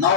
9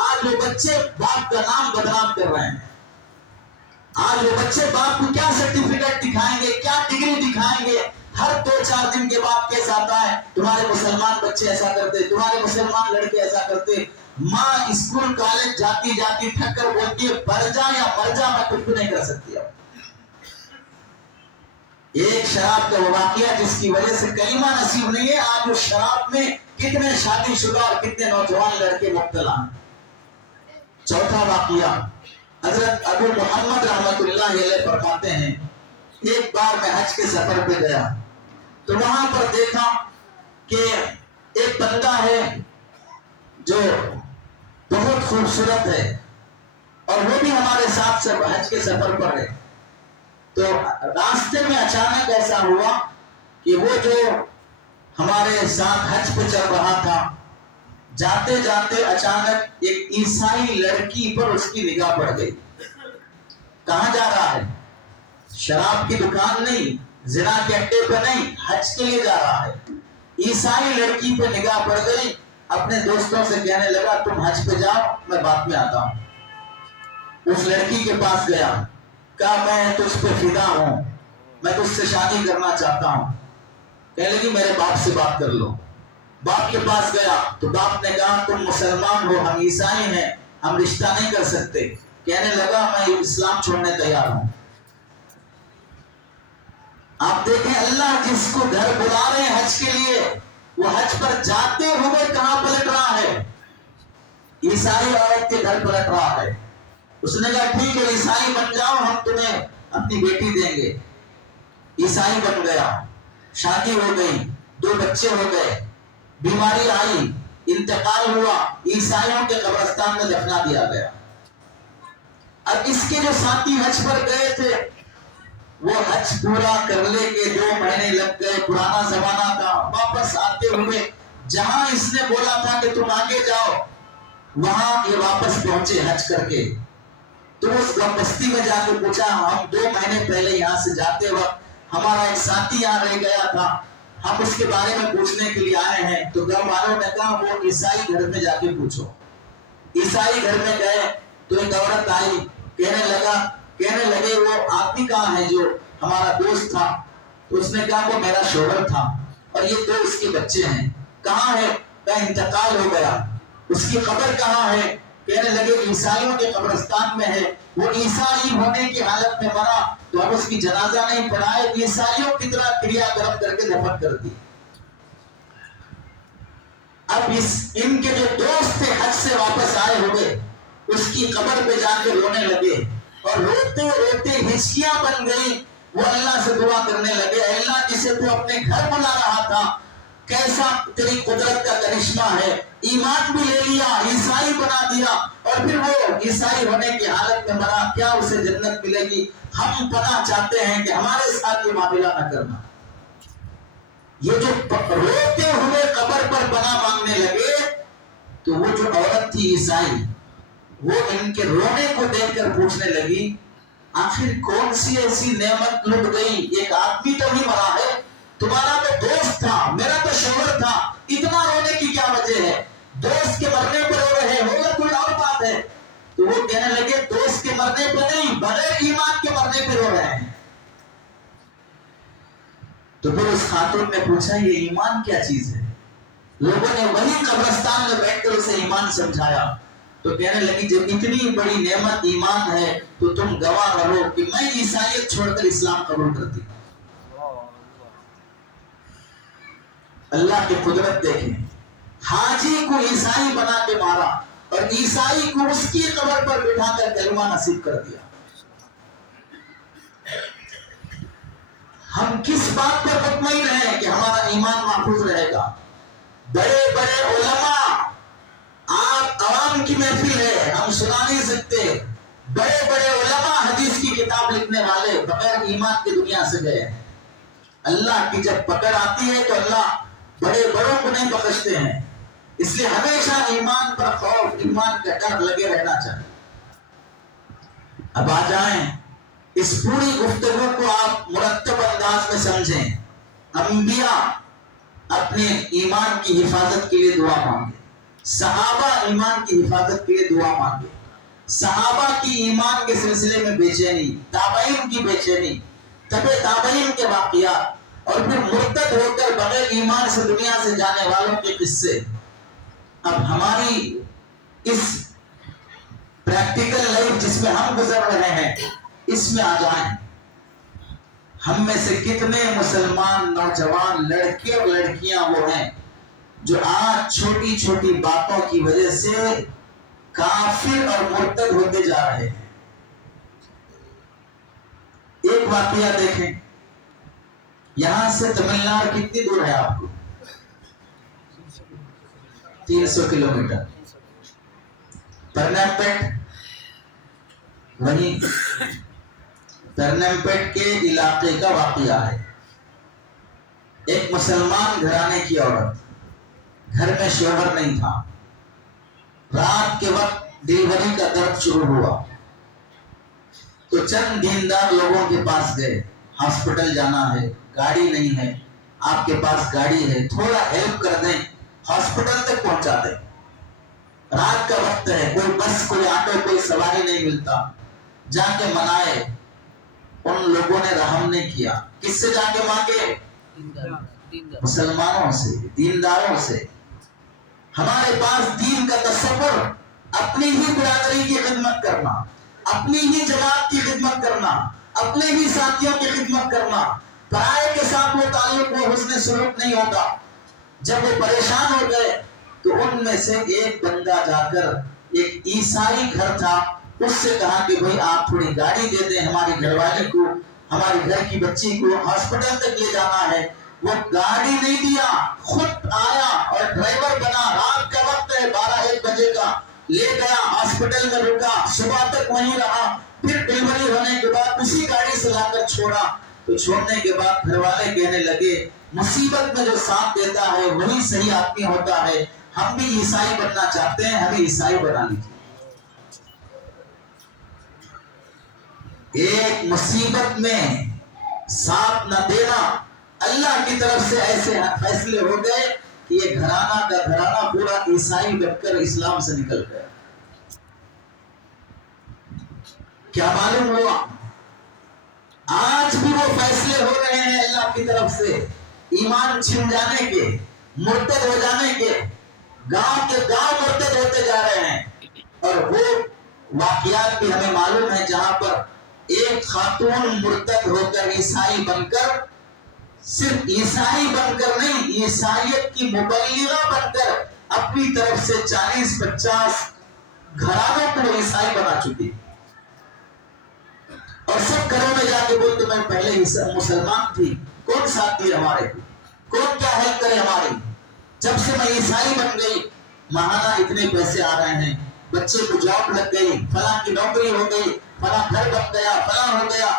آج وہ بچے باپ کا نام بدنام کر رہے ہیں. آج وہ بچے باپ کو کیا سرٹیفکیٹ دکھائیں گے، کیا ڈگری دکھائیں گے. ہر 2-4 دن کے بعد کیس آتا ہے تمہارے مسلمان بچے ایسا کرتے، تمہارے مسلمان لڑکے ایسا کرتے. ماں اسکول کالج جاتی جاتی تھک کر بولتی ہے پڑھ جا یا مر جا، میں کچھ بھی نہیں کر سکتی. اب ایک شراب کا واقعہ جس کی وجہ سے کلمہ نصیب نہیں ہے، آج اس شراب میں کتنے شادی شدہ اور کتنے نوجوان لڑکے مبتلا ہیں. چوتھا واقعہ حضرت ابو محمد رحمت اللہ علیہ فرماتے ہیں ایک بار میں حج کے سفر پہ گیا تو وہاں پر دیکھا کہ ایک بندہ ہے جو بہت خوبصورت ہے اور وہ بھی ہمارے ساتھ سے حج کے سفر پر ہے. تو راستے میں اچانک ایسا ہوا کہ وہ جو ہمارے ساتھ حج پہ چل رہا تھا، جاتے جاتے اچانک ایک عیسائی لڑکی پر اس کی نگاہ پڑ گئی. کہاں جا رہا ہے؟ شراب کی دکان نہیں، زنا کے اڈے پہ نہیں، حج کے لیے جا رہا ہے. عیسائی لڑکی پہ نگاہ پڑ گئی. اپنے دوستوں سے کہنے لگا تم حج پہ جاؤ، میں بعد میں آتا ہوں. اس لڑکی کے پاس گیا، کہا میں تجھ پہ فدا ہوں، میں تجھ سے شادی کرنا چاہتا ہوں. کہنے لگی میرے باپ سے بات کر لو. باپ کے پاس گیا تو باپ نے کہا تم مسلمان ہو، ہم عیسائی ہیں، ہم رشتہ نہیں کر سکتے. کہنے لگا میں اسلام چھوڑنے تیار ہوں. آپ دیکھیں اللہ جس کو گھر بلا رہے ہیں حج کے لیے، وہ حج پر جاتے ہوئے کہاں پلٹ رہا ہے؟ عیسائی عورت کے گھر پلٹ رہا ہے. اس نے کہا ٹھیک ہے عیسائی بن جاؤ، ہم تمہیں اپنی بیٹی دیں گے. عیسائی بن گیا، شادی ہو گئی، 2 بچے ہو گئے. بیماری آئی، انتقال ہوا، عیسائیوں کے قبرستان میں دفنا دیا گیا. اب اس کے جو ساتھی حج پر گئے تھے وہ حج پورا کر لے کے 2 مہینے لگ گئے، پرانا زمانہ تھا. واپس آتے ہوئے جہاں اس نے بولا تھا کہ تم آگے جاؤ، وہاں یہ واپس پہنچے حج کر کے. تو اس بستی میں جا کے پوچھا ہم 2 مہینے پہلے یہاں سے جاتے وقت ہمارا ایک ساتھی یہاں رہ گیا تھا، ہم اس کے بارے میں پوچھنے کے لیے آئے ہیں. تو گھر والوں نے کہا وہ عیسائی گھر میں جا کے پوچھو. عیسائی گھر میں گئے تو ایک عورت آئی، کہنے لگے وہ آدمی کہاں ہے جو ہمارا دوست تھا؟ تو اس نے کہا وہ میرا شوہر تھا اور یہ 2 اس کے بچے ہیں. کہاں ہے؟ کہا انتقال ہو گیا. اس کی قبر کہاں ہے؟ کہنے لگے عیسائیوں کے قبرستان میں ہے. وہ عیسائی ہونے کی حالت میں مرا تو اب اس کی جنازہ نہیں پڑھائے، عیسائیوں کی طرح کریا کرم کر کے دفن کر دی. اب ان کے جو دوست تھے حج سے واپس آئے ہوئے اس کی قبر پہ جا کے رونے لگے اور روتے روتے ہچکیاں بن گئی. وہ اللہ سے دعا کرنے لگے اے اللہ جسے تو اپنے گھر بلا رہا تھا، کیسا تیری قدرت کا کرشمہ ہے، ایمان بھی لے لیا، عیسائی بنا دیا اور پھر وہ عیسائی ہونے کی حالت میں مرا، کیا اسے جنت ملے گی؟ ہم پناہ چاہتے ہیں کہ ہمارے ساتھ یہ معاملہ نہ کرنا. یہ جو روتے ہوئے قبر پر پناہ مانگنے لگے تو وہ جو عورت تھی عیسائی، وہ ان کے رونے کو دیکھ کر پوچھنے لگی آخر کون سی ایسی نعمت لٹ گئی؟ ایک آدمی تو ہی مرا ہے، تمہارا تو دوست تھا، میرا تو شوہر تھا، اتنا رونے کی کیا وجہ ہے؟ دوست کے مرنے پر رو رہے ہوگا کوئی اور بات ہے. تو وہ کہنے لگے دوست کے مرنے پہ نہیں، بغیر ایمان کے مرنے پہ رو رہے ہیں. تو پھر اس خاتون نے پوچھا یہ ایمان کیا چیز ہے؟ لوگوں نے وہی قبرستان میں بیٹھ کر اسے ایمان سمجھایا. تو کہنے لگی جب اتنی بڑی نعمت ایمان ہے تو تم گواہ رہو کہ میں عیسائیت چھوڑ کر اسلام قبول کرتی. اللہ کی قدرت دیکھیں، حاجی کو عیسائی بنا کے مارا اور عیسائی کو اس کی قبر پر بٹھا کر کلمہ نصیب کر دیا. ہم کس بات پر مطمئن ہیں کہ ہمارا ایمان محفوظ رہے گا؟ بڑے بڑے علماء، آپ عوام کی محفل ہے، ہم سنا نہیں سکتے. بڑے بڑے علماء حدیث کی کتاب لکھنے والے بغیر ایمان کی دنیا سے گئے. اللہ کی جب پکڑ آتی ہے تو اللہ بڑے بڑوں کو نہیں بخشتے ہیں. اس لیے ہمیشہ ایمان پر خوف، ایمان کا ڈر لگے رہنا چاہیے. اب آ جائیں اس پوری گفتگو کو آپ مرتب انداز میں سمجھیں. انبیاء اپنے اپنے ایمان کی حفاظت کے لیے دعا مانگے. صحابہ ایمان کی حفاظت کے لیے دعا مانگے. صحابہ کی ایمان کے سلسلے میں بے چینی، تابعین کی بے چینی، تابعین کے واقعات، اور پھر مرتد ہو کر بغیر ایمان سے دنیا سے جانے والوں کے قصے. اب ہماری اس پریکٹیکل لائف جس میں ہم گزر رہے ہیں، اس میں آ جائیں. ہم میں سے کتنے مسلمان نوجوان لڑکے اور لڑکیاں وہ ہیں جو آج چھوٹی چھوٹی باتوں کی وجہ سے کافر اور مرتد ہوتے جا رہے ہیں. ایک واقعہ دیکھیں، یہاں سے تمل ناڈو کتنی دور ہے آپ کو؟ 300 کلومیٹر. پرنمپیٹ، وہیں پرنمپیٹ کے علاقے کا واقعہ ہے. ایک مسلمان گھرانے کی عورت، گھر میں شوہر نہیں تھا. رات کے وقت ڈیلیوری کا درد شروع ہوا تو چند دیندار لوگوں کے پاس گئے. ہاسپٹل جانا ہے، گاڑی نہیں ہے، آپ کے پاس گاڑی ہے، تھوڑا ہیلپ کر دیں، ہاسپٹل تک پہنچا دیں. رات کا وقت ہے، کوئی بس، کوئی آٹو، کوئی سواری نہیں ملتا. جا کے منائے، ان لوگوں نے رحم نہیں کیا. کس سے جا کے مانگے؟ مسلمانوں سے، دینداروں سے. ہمارے پاس دین کا تصور اپنی ہی برادری کی خدمت کرنا، اپنی ہی جماعت کی خدمت کرنا، اپنے ہی ساتھیوں کی خدمت کرنا. پرائے کے ساتھ وہ تعلق، وہ حسن سلوک نہیں ہوتا. جب وہ پریشان ہو گئے تو ان میں سے ایک بندہ جا کر، ایک عیسائی گھر تھا، اس سے کہا کہ بھئی آپ تھوڑی گاڑی دے دیں، ہماری گھر والی کو، ہماری گھر کی بچی کو ہاسپٹل تک لے جانا ہے. وہ گاڑی نہیں دیا، خود آیا اور ڈرائیور بنا. رات کا وقت ہے، 12-1 بجے کا، لے گیا، ہاسپٹل میں رکا، صبح تک وہیں رہا. پھر ڈلیوری ہونے کے بعد اسی گاڑی سے لا کر چھوڑا. تو چھوڑنے کے بعد گھر والے کہنے لگے مصیبت میں جو ساتھ دیتا ہے وہی صحیح آدمی ہوتا ہے. ہم بھی عیسائی بننا چاہتے ہیں، ہمیں عیسائی بنا لیجیے. ایک مصیبت میں ساتھ نہ دینا، اللہ کی طرف سے ایسے فیصلے ہو گئے کہ یہ گھرانہ کا گھرانہ پورا عیسائی بن کر اسلام سے نکل گیا. کیا معلوم ہوا؟ آج بھی وہ فیصلے ہو رہے ہیں اللہ کی طرف سے، ایمان چھن جانے کے، مرتد ہو جانے کے. گاؤں کے گاؤں مرتد ہوتے جا رہے ہیں. اور وہ واقعات بھی ہمیں معلوم ہے جہاں پر ایک خاتون مرتد ہو کر عیسائی بن کر، صرف عیسائی بن کر نہیں، عیسائیت کی مبلغہ بن کر اپنی طرف سے 40-50 گھرانوں کو عیسائی بنا چکی. اور سب گھروں میں جا کے بولتے میں پہلے مسلمان تھی، کون ساتھ دی ہمارے، کون کیا ہیلپ کرے ہماری. جب سے میں عیسائی بن گئی، ماہانہ اتنے پیسے آ رہے ہیں، بچے کو جاب لگ گئی، فلاں کی نوکری ہو گئی، فلاں گھر بن گیا، فلاں ہو گیا.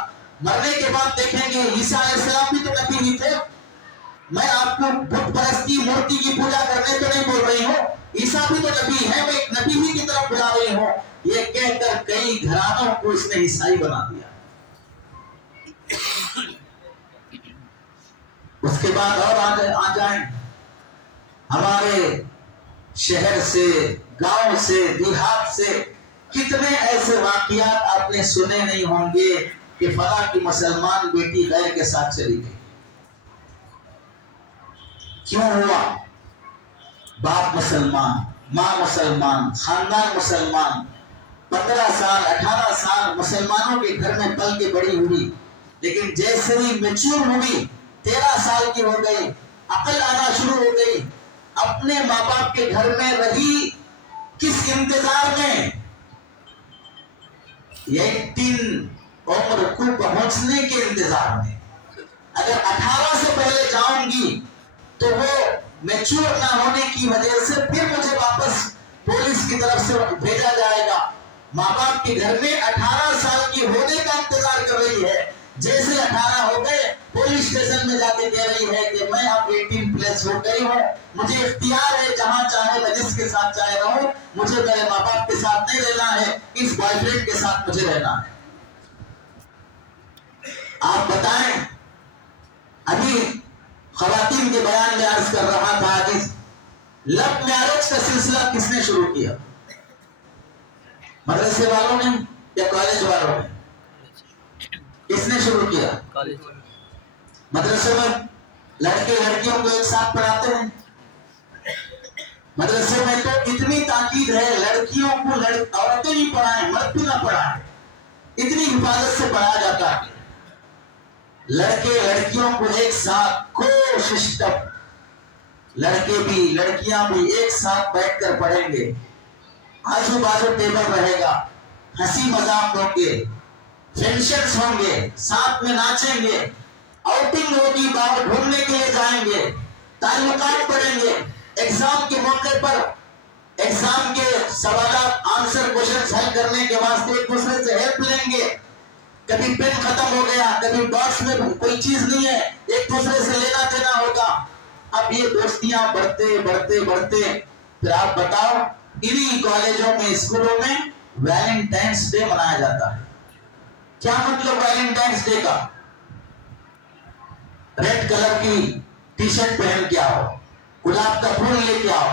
مرنے کے بعد دیکھیں گے عیسیٰ علیہ السلام بھی تو نبی ہی تھے. میں آپ کو بت پرستی، مورتی کی پوجا کرنے تو نہیں بول رہی ہوں، عیسیٰ بھی تو نبی ہے، میں ایک نبی ہی کی طرف بلا رہی ہوں. یہ کہہ کر کئی گھرانوں کو اس نے عیسائی بنا دیا. اس کے بعد اور آ جائیں، ہمارے شہر سے، گاؤں سے، دیہات سے کتنے ایسے واقعات آپ نے سنے نہیں ہوں گے کہ فلاں کی مسلمان بیٹی غیر کے ساتھ چلی گئی. کیوں ہوا؟ باپ مسلمان، ماں مسلمان، خاندان مسلمان، 15 سال 18 سال مسلمانوں کے گھر میں پل کے بڑی ہوئی. لیکن جیسے ہی میچور ہوئی، 13 سال کی ہو گئی، عقل آنا شروع ہو گئی، اپنے ماں باپ کے گھر میں رہی کس انتظار میں؟ 18 عمر کو پہنچنے کے انتظار میں. اگر 18 سے پہلے جاؤں گی تو وہ میچور نہ ہونے کی وجہ سے پھر مجھے واپس پولیس کی طرف سے بھیجا جائے گا. ماں باپ کے گھر میں 18 سال کی ہونے کا انتظار کر رہی ہے. جیسے 18 ہو گئے، پولیس اسٹیشن میں جا کے کہہ رہی ہے کہ میں اب 18 پلس ہو گئی ہوں، مجھے اختیار ہے جہاں چاہے میں جس کے ساتھ چاہے رہوں، مجھے میرے ماں باپ کے ساتھ نہیں رہنا ہے، اس بوائے فرینڈ کے ساتھ مجھے رہنا ہے. آپ بتائیں، ابھی خواتین کے بیان میں عرض کر رہا تھا کہ لو میرج کا سلسلہ کس نے شروع کیا؟ مدرسے والوں نے یا کالج والوں نے؟ کس نے شروع کیا؟ مدرسے میں لڑکے لڑکیوں کو ایک ساتھ پڑھاتے ہیں. مدرسے میں تو اتنی تاکید ہے لڑکیوں کو عورتیں بھی پڑھائیں مرد بھی نہ پڑھائیں، اتنی حفاظت سے پڑھایا جاتا ہے. لڑکے لڑکیوں کو ایک ساتھ کوششٹم، لڑکے بھی لڑکیاں بھی ایک ساتھ بیٹھ کر پڑھیں گے، آجو بازو ٹیبل رہے گا، ہنسی مذاق ہوں گے، فنکشنز ہوں گے، ساتھ میں ناچیں گے، آؤٹنگ ہوگی، باہر گھومنے کے لیے جائیں گے، تعلقات پڑھیں گے، ایگزام کے موقع پر ایگزام کے سوالات آنسر کوشچنز حل کرنے کے واسطے ایک دوسرے سے ہیلپ لیں گے. کبھی پین ختم ہو گیا، کبھی باکس میں کوئی چیز نہیں ہے، ایک دوسرے سے لینا دینا ہوگا. اب یہ دوستیاں بڑھتے بڑھتے بڑھتے پھر آپ بتاؤ انہی کالجوں میں اسکولوں میں ویلنٹائنس ڈے منایا جاتا ہے. کیا مطلب ویلنٹائنس ڈے کا؟ ریڈ کلر کی ٹی شرٹ پہن کے آؤ، گلاب کا پھول لے کے آؤ،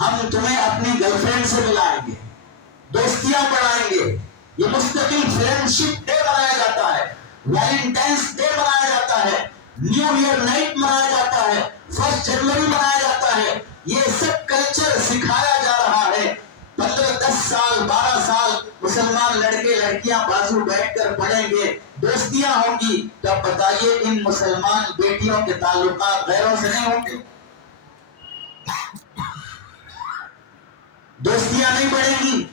ہم تمہیں اپنی گرل فرینڈ سے ملائیں گے، دوستیاں بڑھائیں گے. یہ مستقل فرینڈشپ ڈے منایا جاتا ہے، ویلنٹائنس ڈے منایا جاتا ہے، نیو ایئر نائٹ منایا جاتا ہے، 1 جنوری منایا جاتا ہے. یہ سب کلچر سکھایا جا رہا ہے. 15 10 سال 12 سال مسلمان لڑکے لڑکیاں بازو بیٹھ کر پڑھیں گے، دوستیاں ہوں گی. تو اب بتائیے ان مسلمان بیٹیوں کے تعلقات غیروں سے نہیں ہوں گے؟ دوستیاں نہیں بڑھیں گی،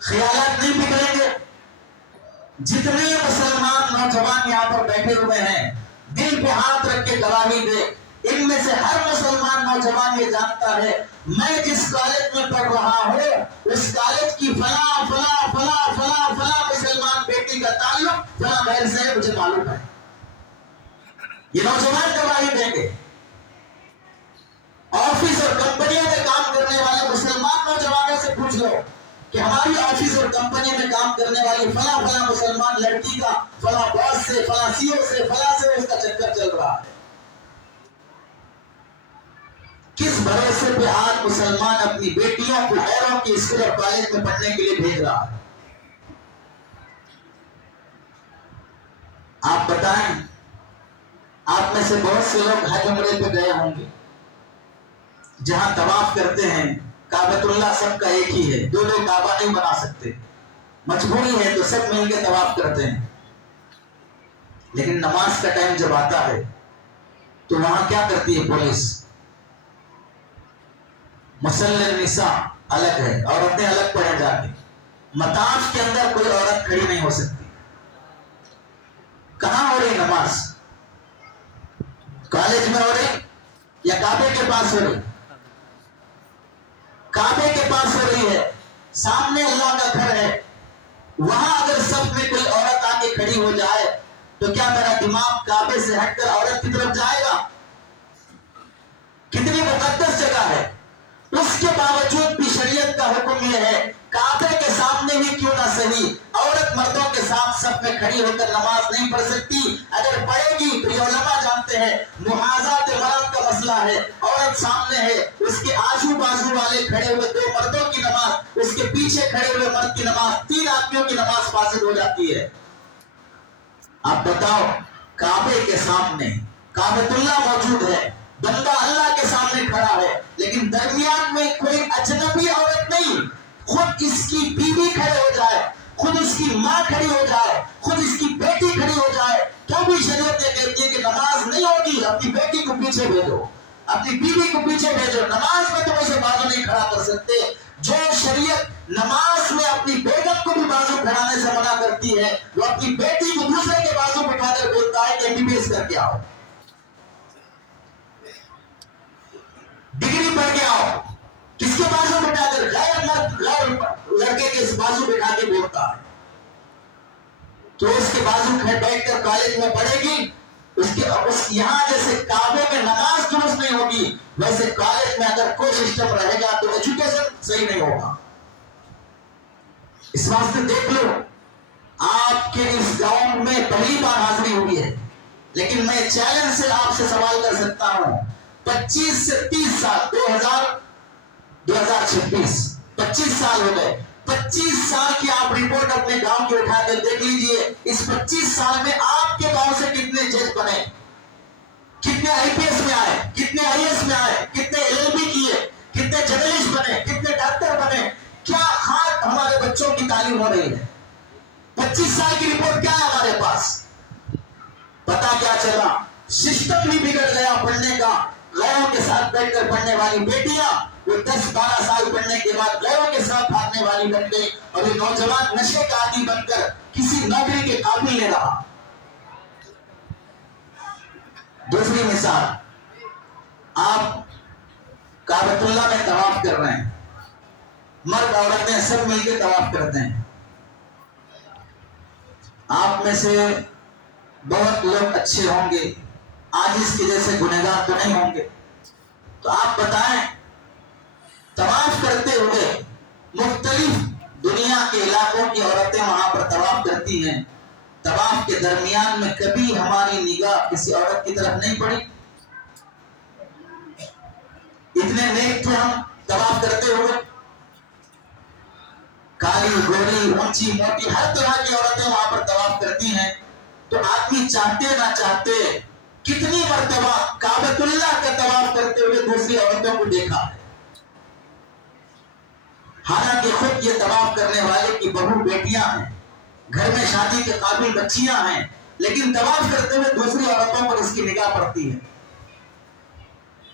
خیالات نہیں بگڑیں گے. جتنے مسلمان نوجوان یہاں پر بیٹھے ہوئے ہیں دل پہ ہاتھ رکھ کے گواہی دے، ان میں سے ہر مسلمان نوجوان یہ جانتا ہے میں جس کالج میں پڑھ رہا ہوں اس کالج کی فلاں فلاں فلاں فلاں فلاں مسلمان بیٹی کا تعلق فلاں غیر سے مجھے معلوم ہے. یہ نوجوان گواہی دیں گے. آفس اور کمپنیوں میں کام کرنے والے مسلمان نوجوانوں سے پوچھ لو کہ ہماری آفس اور کمپنی میں کام کرنے والی فلاں فلاں مسلمان لڑکی کا فلاں باس سے فلاں سی او سے فلاں سے اس کا چکر چل رہا ہے. کس بھروسے پہ آج مسلمان اپنی بیٹیوں کو غیروں کی اسکول اور کالج میں پڑھنے کے لیے بھیج رہا ہے؟ آپ بتائیں. آپ میں سے بہت سے لوگ حج عمرے پہ گئے ہوں گے، جہاں طواف کرتے ہیں کعبۃ اللہ سب کا ایک ہی ہے، دو کعبہ نہیں بنا سکتے، مجبوری ہے تو سب مل کے طواف کرتے ہیں. لیکن نماز کا ٹائم جب آتا ہے تو وہاں کیا کرتی ہے پولیس؟ مصلی النساء الگ ہے، عورتیں الگ پڑھے جاتی. مطاف کے اندر کوئی عورت کھڑی نہیں ہو سکتی. کہاں ہو رہی نماز؟ کالج میں ہو رہی یا کعبے کے پاس ہو رہی؟ کعبے کے پاس ہو رہی ہے، سامنے اللہ کا گھر ہے. وہاں اگر سب میں کوئی عورت آ کے کھڑی ہو جائے تو کیا میرا دماغ کعبے سے ہٹ کر عورت کی طرف جائے گا؟ کتنی مقدس جگہ ہے، اس کے باوجود بھی شریعت کا حکم یہ ہے کعبے کے سامنے ہی کیوں نہ صحیح عورت مردوں کے ساتھ سب میں کھڑی ہو کر نماز نہیں پڑھ سکتی. اگر پڑھے گی تو یہ علماء جانتے ہیں محاذات مرد کا مسئلہ ہے. عورت سامنے ہے، اس کے آجو بازو والے کھڑے ہوئے 2 مردوں کی نماز، اس کے پیچھے کھڑے ہوئے مرد کی نماز، 3 آدمیوں کی نماز فاسد ہو جاتی ہے. آپ بتاؤ کعبے کے سامنے کعبۃ اللہ موجود ہے، بندہ اللہ کے سامنے کھڑا ہے، لیکن درمیان میں کوئی اجنبی عورت نہیں، خود اس کی بیوی کھڑے ہو جائے، خود اس کی ماں کھڑی ہو جائے، خود اس کی بیٹی کھڑی ہو جائے تو بھی شریعت یہ کہتی ہے کہ نماز نہیں ہوگی. اپنی بیٹی کو پیچھے بھیجو، اپنی بیوی کو پیچھے بھیجو، نماز میں تم اسے بازو نہیں کھڑا کر سکتے. جو شریعت نماز میں اپنی بیگم کو بھی بازو کھڑانے سے منع کرتی ہے وہ اپنی بیٹی کو دوسرے کے بازو بٹھا کر بولتا ہے کہ MBBS کر کے آؤ، ڈگری پڑھ کے آؤ. کس کے بازو بٹھا کر؟ غیر مرد غیر لڑکے کے بازو بٹھا کے بولتا ہے. تو اس کے بازو بیٹھ کر کالج میں پڑھے گی، یہاں جیسے کعبے میں نماز درست نہیں ہوگی ویسے کالج میں اگر کوئی سسٹم رہے گا تو ایجوکیشن صحیح نہیں ہوگا. اس واسطے دیکھ لو آپ کے اس گاؤں میں پہلی بار حاضری ہوئی ہے لیکن میں چیلنج سے آپ سے سوال کر سکتا ہوں 25 سے 30 سال 2026 25 سال ہو گئے 25 سال کی آپ رپورٹ اپنے گاؤں کی اٹھا کر دیکھ لیجئے اس 25 سال میں آپ کے گاؤں سے کتنے جج بنے کتنے آئی پی ایس میں آئے کتنے آئی ایس میں آئے کتنے LLB کیے کتنے جرنلسٹ بنے کتنے ڈاکٹر بنے کیا خاک ہمارے بچوں کی تعلیم ہو رہی ہے 25 سال کی رپورٹ کیا ہے ہمارے پاس پتا کیا چلا سسٹم بھی بگڑ گیا پڑھنے کا غیروں کے ساتھ بیٹھ کر پڑھنے والی بیٹیاں وہ 10-12 سال پڑھنے کے بعد غیروں کے ساتھ بھاگنے والی بن گئی اور یہ نوجوان نشے کا عادی بن کر کسی نوکری کے قابل نہیں رہا دوسری مثال آپ کعبۃ اللہ میں طواف کر رہے ہیں مرد عورتیں سب مل کے طواف کرتے ہیں آپ میں سے بہت لوگ اچھے ہوں گے عاجز کے جیسے گنہگار تو نہیں ہوں گے تو آپ بتائیں طواف کرتے ہوئے مختلف دنیا کے علاقوں کی عورتیں وہاں پر طواف کرتی ہیں طواف کے درمیان میں کبھی ہماری نگاہ کسی عورت کی طرف نہیں پڑی اتنے نیک تھے ہم طواف کرتے ہوئے کالی گوری اونچی موٹی ہر طرح کی عورتیں وہاں پر طواف کرتی ہیں تو آدمی چاہتے نہ چاہتے کتنی مرتبہ کعبۃ اللہ کا طواف کرتے ہوئے دوسری عورتوں کو دیکھا ہے حالانکہ خود یہ طواف کرنے والے کی بہو بیٹیاں ہیں گھر میں شادی کے قابل بچیاں ہیں لیکن طواف کرتے ہوئے دوسری عورتوں پر اس کی نگاہ پڑتی ہے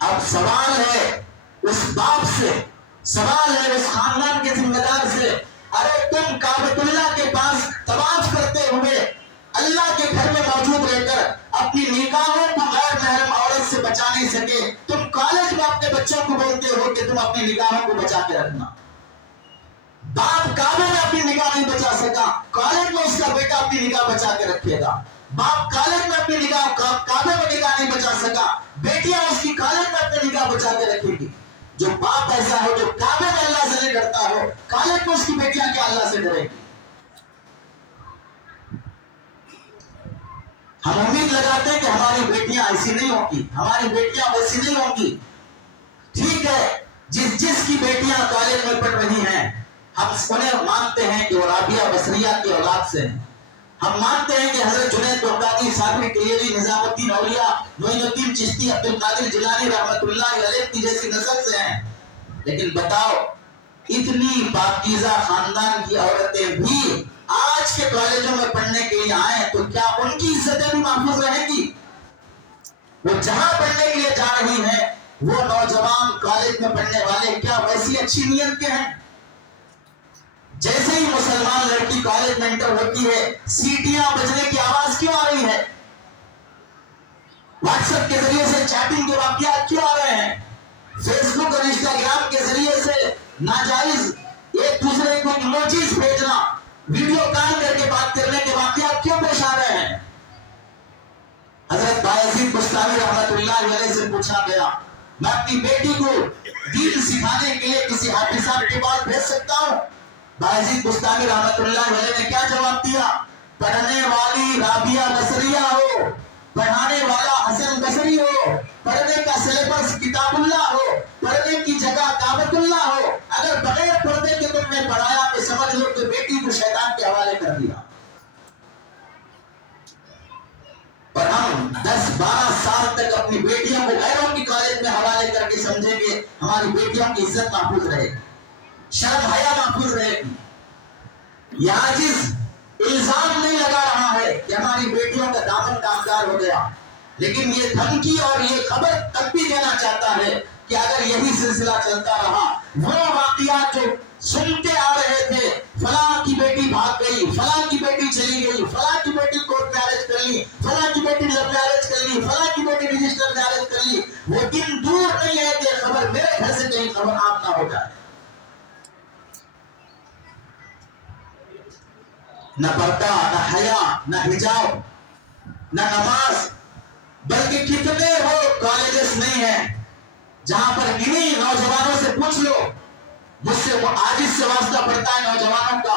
اب سوال ہے اس باپ سے سوال ہے اس خاندان کے ذمہ دار سے ارے تم کعبۃ اللہ کے پاس طواف کرتے ہوئے اللہ کے گھر میں موجود رہ کر اپنی نگاہوں کو غیر محرم عورت سے بچا نہیں سکے تم کالج میں اپنے بچوں کو بولتے ہو کہ تم اپنی نگاہوں کو بچا کے رکھنا باپ کعبے میں اپنی نگاہ نہیں بچا سکا کالج میں اس کا بیٹا اپنی نگاہ بچا کے رکھے گا باپ کالج میں اپنی نگاہ کعبے میں نگاہ نہیں بچا سکا بیٹیاں اس کی کالج میں اپنی نگاہ بچا کے رکھے گی جو باپ ایسا ہو جو کعبے میں اللہ سے نہیں ڈرتا ہو کالج میں اس کی بیٹیاں کیا اللہ سے ڈرے گی ہم امید لگاتے ہیں کہ ہماری بیٹیاں ایسی نہیں ہوں گی ہماری بیٹیاں ویسی نہیں ہوں گی ٹھیک ہے جس کی بیٹیاں کالج میں پڑھ رہی ہیں ہم انہیں مانتے ہیں کہ وہ رابعہ بصریہ کی اولاد سے ہیں ہم مانتے ہیں کہ حضرت جنید بغدادی صابری کلیری نظام الدین اولیاء معین الدین چشتی عبد القادر جیلانی رحمۃ اللہ علیہ کی جیسی نسل سے ہیں لیکن بتاؤ اتنی پاکیزہ خاندان کی عورتیں بھی آج کے کالجوں میں پڑھنے کے لیے آئیں تو کیا ان کی عزتیں بھی محفوظ رہیں گی وہ جہاں پڑھنے کے لیے جا رہی ہیں وہ نوجوان کالج میں پڑھنے والے کیا ویسی اچھی نیت کے ہیں جیسے ہی مسلمان لڑکی کالج میں انٹر ہوتی ہے سیٹیاں بجنے کی آواز کیوں آ رہی ہے واٹس ایپ کے ذریعے سے چیٹنگ کے واقعات کیوں آ رہے ہیں فیس بک اور انسٹاگرام کے ذریعے سے ناجائز ایک دوسرے کو ایموجیز بھیجنا ویڈیو کال کر کے بات کرنے کے واقعات کیوں پیش آ رہے ہیں حضرت بایزید بستامی رحمۃ اللہ علیہ سے پوچھا گیا میں اپنی بیٹی کو دین سکھانے کے لیے کسی حافظ صاحب کے پاس بھیج سکتا ہوں بایزید بستامی رحمۃ اللہ علیہ نے کیا جواب دیا پڑھنے والی رابعہ بصریہ ہو پڑھانے والا حسن بصری ہو پڑھنے کا سلیبس کتاب اللہ ہو پڑھنے کی جگہ کعبۃ اللہ ہو اگر بغیر پردے کے تم نے پڑھایا تو سمجھ لو کہ بیٹی کو شیطان کے حوالے کر دیا اور ہم 10-12 سال تک اپنی بیٹیوں کو غیروں کی کالج میں حوالے کر کے سمجھیں گے ہماری بیٹیوں کی عزت محفوظ رہے گی شرم حیا محفوظ رہے گی یہ عاجز الزام نہیں لگا رہا ہے کہ ہماری بیٹیوں کا دامن دامدار ہو گیا لیکن یہ دھمکی اور یہ خبر تب بھی دینا چاہتا ہے کہ اگر یہی سلسلہ چلتا رہا وہ واقعات جو سنتے آ رہے تھے فلاں کی بیٹی بھاگ گئی فلاں کی بیٹی چلی گئی فلاں کی بیٹی کورٹ میرج کر لی فلاں کی بیٹی لو میرج کر لی فلاں کی بیٹی رجسٹر میرج کر لی وہ دن دور نہیں ہے کہ خبر میرے گھر سے کہیں خبر آپ نہ ہو جائے نہ پردہ نہ حیا نہ حجاب نہ نماز بلکہ کتنے وہ کالجز نہیں ہیں جہاں پر انہی نوجوانوں سے پوچھ لو جس سے وہ عاجز سے واسطہ پڑتا ہے نوجوانوں کا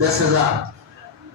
10,000।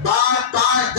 5,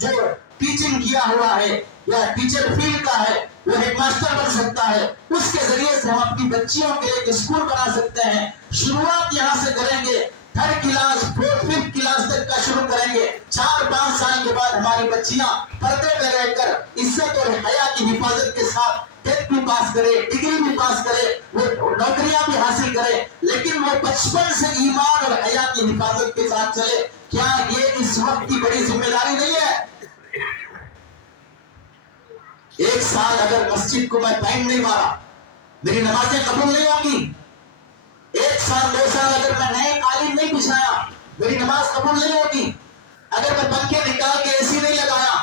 جو ٹیچنگ کیا ہوا ہے یا ٹیچر فیلڈ کا ہے وہ ہیڈ ماسٹر بن سکتا ہے، اس کے ذریعے سے ہم اپنی بچیوں کے ایک اسکول بنا سکتے ہیں. شروعات یہاں سے کریں گے، 3rd class 4th 5th class تک کا شروع کریں گے. 4-5 سال کے بعد ہماری بچیاں پردے میں رہ کر عزت اور حیا کی حفاظت کے ساتھ 10th بھی پاس کرے، ڈگری بھی پاس کرے، وہ نوکریاں بھی حاصل کرے، لیکن وہ بچپن سے ایمان اور حیا کی حفاظت کے ساتھ چلے. کیا یہ اس وقت کی بڑی ذمہ داری نہیں ہے؟ 1 سال اگر مسجد کو میں پینٹ نہیں مارا، میری نمازیں قبول نہیں ہوں گی. 1 سال 2 سال اگر میں نئے قالین نہیں بچھایا، میری نماز قبول نہیں ہوگی. اگر میں پنکھے نکال کے اے سی نہیں لگایا،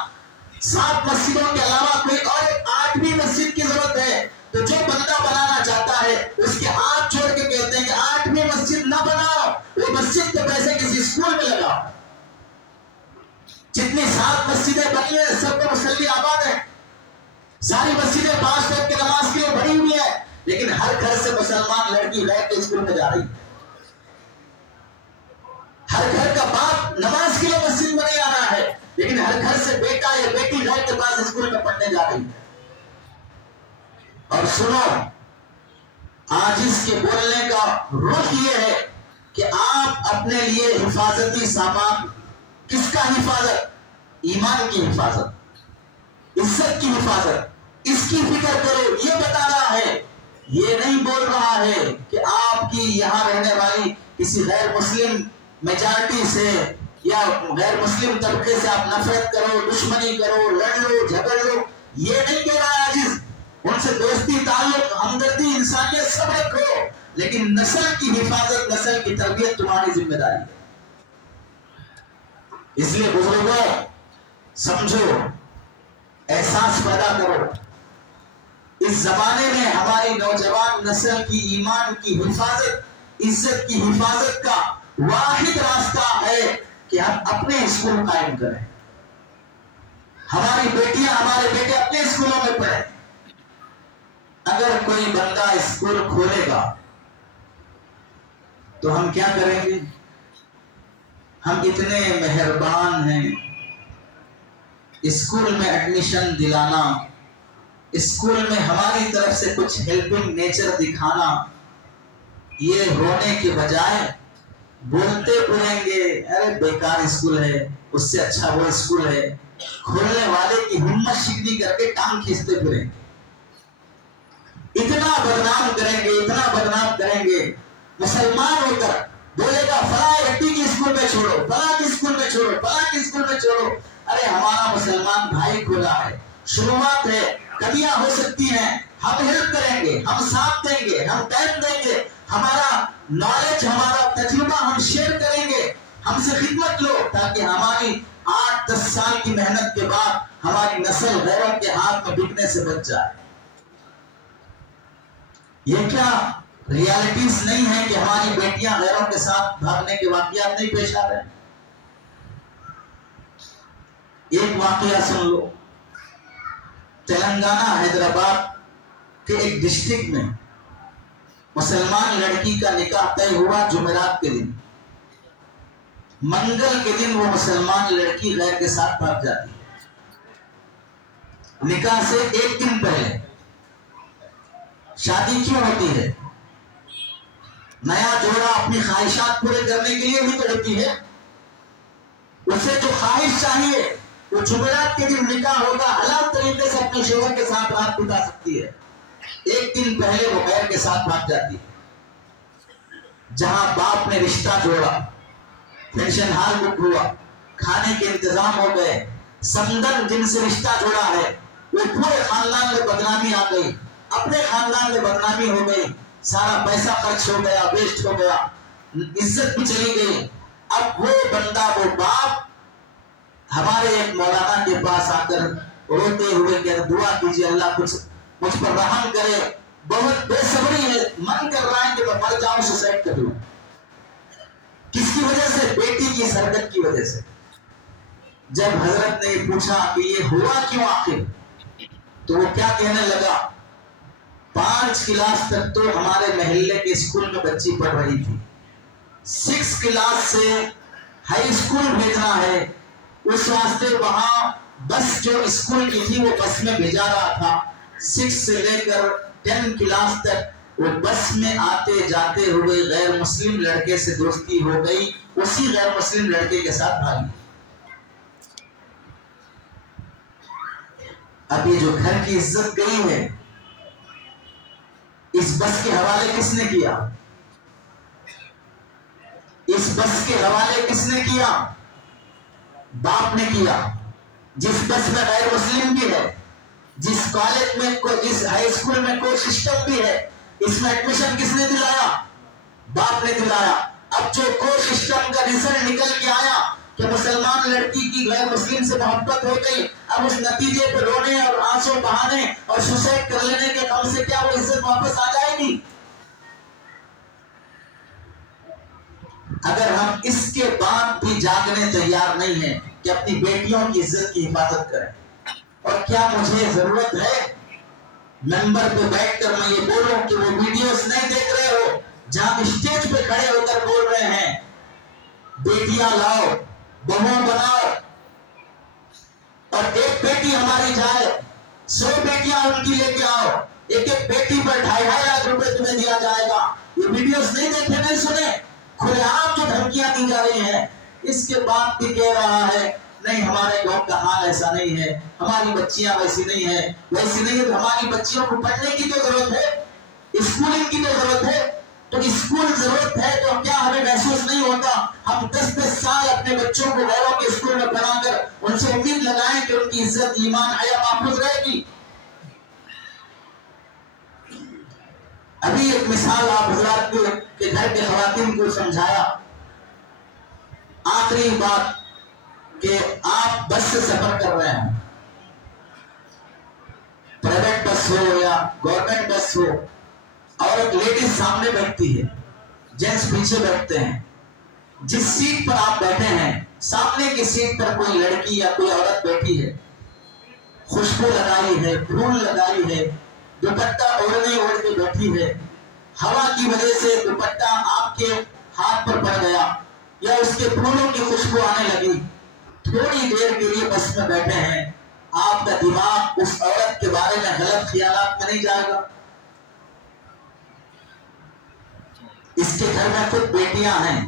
7 مسجدوں کے علاوہ کوئی اور 8ویں مسجد کی ضرورت ہے، تو جو بندہ بنانا چاہتا ہے اس کے ہاتھ چھوڑ کے کہتے ہیں کہ 8ویں مسجد نہ بناؤ، وہ مسجد کے پیسے کسی اسکول میں لگاؤ. جتنی 7 مسجدیں بنی ہیں سب میں مصلی آباد ہیں، ساری مسجدیں 5 وقت کی نماز کے لیے بنی ہوئی ہے، لیکن ہر گھر سے مسلمان لڑکی غیر کے اسکول میں جا رہی ہے. ہر گھر کا باپ نماز کے لیے مسجد میں نہیں آ رہا ہے، لیکن ہر گھر سے بیٹا یا بیٹی غیر کے پاس اسکول میں پڑھنے جا رہی ہے. اور سنو، آج اس کے بولنے کا رخ یہ ہے کہ آپ اپنے لیے حفاظتی سامان، کس کا حفاظت؟ ایمان کی حفاظت، عزت کی حفاظت، اس کی فکر کرو. یہ بتا رہا ہے، یہ نہیں بول رہا ہے کہ آپ کی یہاں رہنے والی کسی غیر مسلم میجارٹی سے یا غیر مسلم طبقے سے آپ نفرت کرو، دشمنی کرو، لڑ لو، جھگڑ لو. یہ نہیں کہہ رہا ہے عزیز. ان سے دوستی، تعلق، ہمدردی، انسانیت سب رکھو، لیکن نسل کی حفاظت، نسل کی تربیت تمہاری ذمہ داری ہے. اس لیے بزرگوں، سمجھو، احساس پیدا کرو. اس زمانے میں ہماری نوجوان نسل کی ایمان کی حفاظت، عزت کی حفاظت کا واحد راستہ ہے کہ ہم اپنے اسکول قائم کریں. ہماری بیٹیاں، ہمارے بیٹے اپنے اسکولوں میں پڑھیں. اگر کوئی بندہ اسکول کھولے گا تو ہم کیا کریں گے؟ ہم اتنے مہربان ہیں. اسکول میں ایڈمیشن دلانا، اسکول میں ہماری طرف سے کچھ ہیلپنگ نیچر دکھانا، یہ ہونے کے بجائے بولتے پڑیں گے ارے بیکار اسکول ہے، اس سے اچھا وہ اسکول ہے. کھولنے والے کی ہمت شکنی کر کے ٹانگ کھینچتے پھریں گے. اتنا بدنام کریں گے، اتنا بدنام کریں گے. مسلمان ہو کر بولے گا فلاں رٹی کی اسکول میں چھوڑو، فلاں کی اسکول میں چھوڑو، فلاں کی اسکول میں چھوڑو. ارے ہمارا مسلمان بھائی کھولا ہے، شروعات ہے، کمیاں ہو سکتی ہیں، ہم ہیلپ کریں گے، ہم ساتھ دیں گے، ہم ٹائم دیں گے، ہمارا نالج، ہمارا تجربہ ہم شیئر کریں گے. ہم سے خدمت لو تاکہ ہماری 8-10 سال کی محنت کے بعد ہماری نسل غیروں کے ہاتھ میں بکنے سے بچ جائے. یہ کیا ریالٹیز نہیں ہے کہ ہماری بیٹیاں غیروں کے ساتھ بھاگنے کے واقعات نہیں پیش آ رہے ہیں؟ ایک واقعہ سن لو. تلنگانہ حیدرآباد کے ایک ڈسٹرکٹ میں مسلمان لڑکی کا نکاح طے ہوا جمعرات کے دن. منگل کے دن وہ مسلمان لڑکی غیر کے ساتھ بھاگ جاتی ہے. نکاح سے 1 دن پہلے. شادی کیوں ہوتی ہے؟ نیا جوڑا اپنی خواہشات پورے کرنے کے لیے بھی تو ہوتی ہے. اسے جو خواہش چاہیے وہ جمعرات کے دن نکاح ہوگا، حلال طریقے سے اپنے شوہر کے ساتھ رات بتا سکتی ہے. 1 دن پہلے وہ غیر کے ساتھ بھاگ جاتی ہے. جہاں باپ نے رشتہ جوڑا، فنکشن ہال بک ہوا، کھانے کے انتظام ہو گئے، سمندر جن سے رشتہ جوڑا ہے وہ پورے خاندان میں بدنامی آ گئی، اپنے خاندان میں بدنامی ہو گئی، سارا پیسہ خرچ ہو گیا، ویسٹ ہو گیا، عزت بھی چلی گئی. اب وہ بندہ، وہ باپ ہمارے ایک مولانا کے پاس آ کر روتے ہوئے کہ دعا کیجیے اللہ کچھ مجھ پر رحم کرے، بہت بے صبری ہے، من کر رہا ہے کہ میں مر جاؤں، سوسائڈ کر لوں. کس کی وجہ سے؟ بیٹی کی حرکت کی وجہ سے. جب حضرت نے پوچھا کہ یہ ہوا کیوں آخر، تو وہ کیا کہنے لگا، 5 کلاس تک تو ہمارے محلے کے اسکول میں بچی پڑھ رہی تھی، 6 کلاس سے ہائی اسکول بھیجنا ہے، اس واسطے وہاں بس جو اسکول کی تھی وہ بس میں بھیجا رہا تھا. 6 سے لے کر 10 کلاس تک وہ بس میں آتے جاتے ہوئے غیر مسلم لڑکے سے دوستی ہو گئی, اسی غیر مسلم لڑکے کے ساتھ بھاگی. اب یہ جو گھر کی عزت گئی ہے, اس بس کے حوالے کس نے کیا؟ اس بس کے حوالے کس نے کیا؟ باپ نے کیا. جس بس میں غیر مسلم بھی ہے, جس کالج میں جس ہائی اسکول میں کوئی سسٹم بھی ہے, اس میں ایڈمیشن کس نے دلایا؟ باپ نے دلایا. اب جو کوئی سسٹم کا رزلٹ نکل کے آیا کہ مسلمان لڑکی کی غیر مسلم سے محبت ہو گئی, اب اس نتیجے پہ رونے اور آنسو بہانے اور سوسائڈ کر لینے کے غم سے کیا وہ عزت واپس آ جائے گی؟ اگر ہم اس کے بعد بھی جاگنے تیار نہیں ہیں کہ اپنی بیٹیوں کی عزت کی حفاظت کریں, اور کیا مجھے ضرورت ہے ممبر پہ بیٹھ کر میں یہ بولوں کہ وہ ویڈیوز نہیں دیکھ رہے ہو جہاں اسٹیج پہ کھڑے ہو کر بول رہے ہیں بیٹیاں لاؤ, بہو بناؤ, اور ایک بیٹی ہماری جائے 100 بیٹیاں ان کی لے کے آؤ, ایک ایک بیٹی پر 2.5 لاکھ روپے تمہیں دیا جائے گا. یہ ویڈیوز نہیں دیکھے, نہیں سنے, کھلے عام جو دھمکیاں دی جا رہی ہیں. اس کے بعد بھی کہہ رہا ہے نہیں ہمارے گاؤں کا حال ایسا نہیں ہے, ہماری بچیاں ویسی نہیں ہیں, ویسی نہیں ہے. تو ہماری بچیوں کو پڑھنے کی تو ضرورت ہے, اسکولنگ کی تو ضرورت ہے. تو اسکول ضرورت ہے تو کیا ہمیں محسوس نہیں ہوتا ہم 10-10 سال اپنے بچوں کو غیروں کے اسکول میں پڑھا کر ان سے امید لگائیں کہ ان کی عزت, ایمان, حیا محفوظ رہے گی؟ ابھی ایک مثال آپ حضرات کے گھر کے خواتین کو سمجھایا. آخری بات کہ آپ بس سے سفر کر رہے ہیں, پرائیویٹ بس ہو یا گورنمنٹ بس ہو, اور ایک لیڈیز سامنے بیٹھتی ہے, جینٹس پیچھے بیٹھتے ہیں. جس سیٹ پر آپ بیٹھے ہیں سامنے کی سیٹ پر کوئی لڑکی یا کوئی عورت بیٹھی ہے, خوشبو لگائی ہے, پھول لگائی ہے, دوپٹہ اوڑھنے اوڑھ کے بیٹھی ہے. ہوا کی وجہ سے دوپٹہ آپ کے ہاتھ پر پڑ گیا یا اس کے پھولوں کی خوشبو آنے لگی, تھوڑی دیر کے لیے بس میں بیٹھے ہیں, آپ کا دماغ اس عورت کے بارے میں غلط خیالات میں نہیں جائے گا؟ اس کے گھر میں خود بیٹیاں ہیں,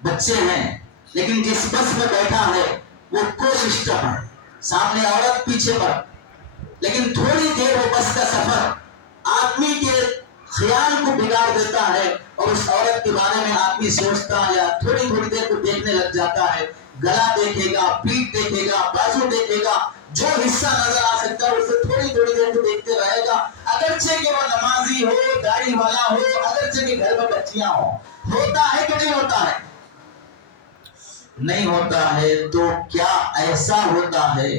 بچے ہیں, لیکن جس بس میں بیٹھا ہے وہ کو سسٹم ہے, سامنے عورت پیچھے پر, لیکن تھوڑی دیر وہ بس کا سفر آدمی کے خیال کو بگاڑ دیتا ہے, اور اس عورت کے بارے میں آدمی سوچتا ہے یا تھوڑی دیر کو دیکھنے لگ جاتا ہے. گلا دیکھے گا, پیٹ دیکھے گا, بازو دیکھے گا, جو حصہ نظر آ سکتا ہے اسے تھوڑی دیر کو دیکھتے رہے گا, اگرچہ کہ وہ نمازی ہو, داڑھی والا ہو, اگرچہ کہ گھر میں بچیاں ہوں. ہوتا ہے کہ نہیں ہوتا ہے؟ نہیں ہوتا ہے. تو کیا ایسا ہوتا ہے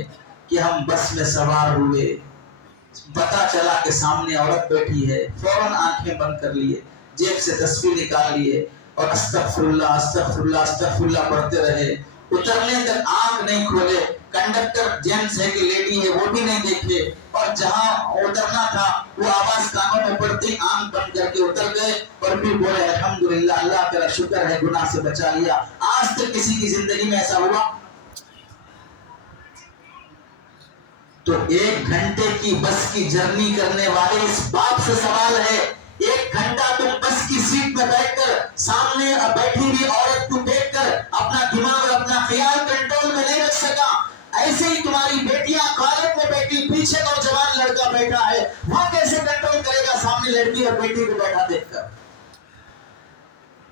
کہ ہم بس میں سوار ہوئے, پتا چلا کہ سامنے عورت بیٹھی ہے, فوراً آنکھیں بند کر لیے, جیب سے تسبیح نکال لیے اور استغفر اللہ استغفر اللہ استغفر اللہ پڑھتے رہے, اترنے تک آنکھ نہیں کھولے, کنڈکٹر جینٹس ہے کہ لیڈی ہے وہ بھی نہیں دیکھے, اور جہاں اترنا تھا وہ آواز کانوں میں پڑتی آنکھ بند کر کے اتر گئے, اور پھر بولے الحمدللہ, اللہ تیرا شکر ہے گناہ سے بچا لیا. آج تک کسی کی زندگی میں ایسا ہوا؟ تو 1 گھنٹے کی بس کی جرنی کرنے والے اس باپ سے سوال ہے, 1 گھنٹہ تم بس کی سیٹ میں بیٹھ کر سامنے بیٹھی ہوئی عورت کو دیکھ کر اپنا دماغ اور اپنا خیال کنٹرول میں نہیں رکھ سکا. ایسے ہی تمہاری بیٹیاں کالج میں بیٹھی, پیچھے نوجوان لڑکا بیٹھا ہے, وہ کیسے کنٹرول کرے گا سامنے لڑکی اور بیٹی کو بیٹھا دیکھ کر؟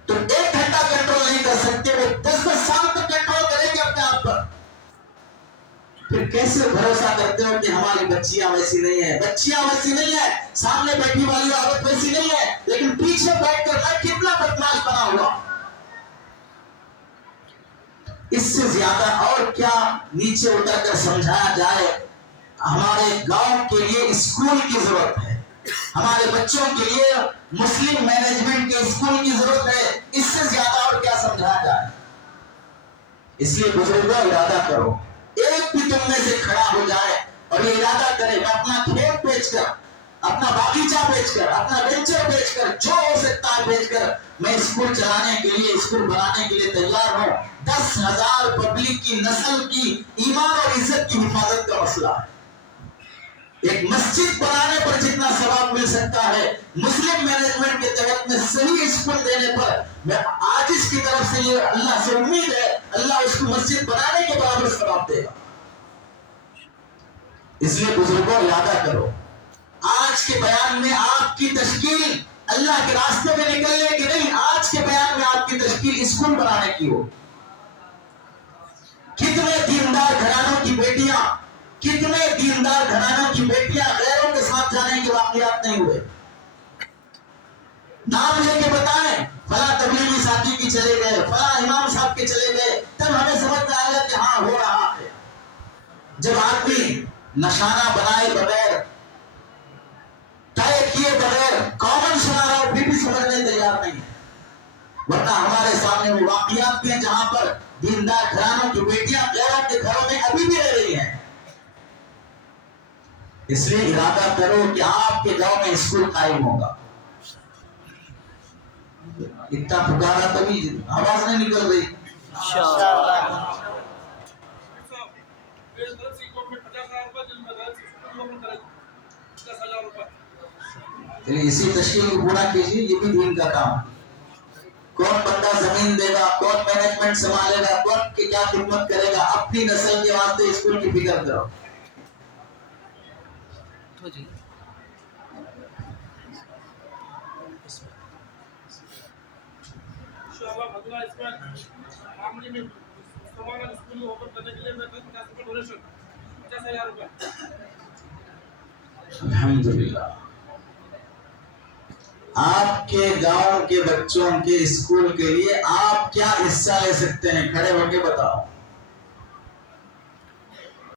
تو 1 گھنٹہ کنٹرول نہیں کر سکتے, وہ 10 سال تک کنٹرول کریں گے اپنے آپ پر. پھر کیسے بھروسہ کرتے ہو کہ ہماری بچیاں ویسی نہیں ہیں؟ بچیاں ویسی نہیں ہیں, سامنے بیٹھی والی عورت ویسی نہیں ہے, لیکن پیچھے بیٹھ کر میں کتنا بدماش بنا ہوا. اس سے زیادہ اور کیا نیچے اتر کر سمجھایا جائے؟ ہمارے گاؤں کے لیے اسکول کی ضرورت ہے, ہمارے بچوں کے لیے مسلم مینجمنٹ کے اسکول کی ضرورت ہے. اس سے زیادہ اور کیا سمجھایا جائے؟ اس لیے بزرگوں ارادہ کرو, ایک بھی تم میں سے کھڑا ہو جائے اور یہ ارادہ کرے میں اپنا کھیت بیچ کر اپنا باغیچہ بیچ کر، اپنا وینچر بیچ کر، جو ہو سکتا ہے بیچ کر میں اسکول چلانے کے لیے، اسکول بنانے کے لیے تیار ہوں۔ 10,000 پبلک کی نسل کی ایمان اور عزت کی حفاظت کا مسئلہ ہے۔ ایک مسجد بنانے پر جتنا ثواب مل سکتا ہے، مسلم مینجمنٹ کے تحت میں صحیح اسکول دینے پر میں آج اس کی طرف سے یہ اللہ سے امید ہے، اللہ اس کو مسجد بنانے کے برابر ثواب دے گا۔ اس لیے بزرگوں یادہ کرو، آج کے بیان میں آپ کی تشکیل اللہ کے راستے میں نکلنے کی نہیں، آج کے بیان میں آپ کی تشکیل اسکول بنانے کی ہو۔ کتنے دیندار گھرانوں کی بیٹیاں، کتنے دیندار گھرانوں کی بیٹیاں غیروں کے ساتھ جانے کے واقعات نہیں ہوئے؟ نام لے کے بتائیں، فلاں تبلیغی ساتھی کی چلے گئے، فلاں امام صاحب کے چلے گئے، تب ہمیں سمجھ میں آئے گا کہ ہاں ہو رہا ہے۔ جب آدمی نشانہ بنائے بغیر، طے کیے بغیر کامن سنا رہا ہو، پھر بھی سمجھنے تیار نہیں ہے۔ ورنہ ہمارے سامنے وہ واقعات بھی ہیں جہاں پر دیندار گھرانوں کی بیٹیاں غیروں کے گھروں میں ابھی بھی رہ رہی ہیں۔ اس لیے ارادہ کرو کہ آپ کے گاؤں میں اسکول قائم ہوگا۔ اتنا پکارا تبھی آواز نہیں نکل رہی۔ چلیے اسی تشکیل کو پورا کیجیے، یہ بھی دین کا کام۔ کون بندہ زمین دے گا، کون مینجمنٹ سنبھالے گا، کون کی کیا خدمت کرے گا، اپنی نسل کے واسطے اسکول کی فکر کرو۔ الحمدللہ آپ کے گاؤں کے بچوں کے اسکول کے لیے آپ کیا حصہ لے سکتے ہیں؟ کھڑے ہو کے بتاؤ۔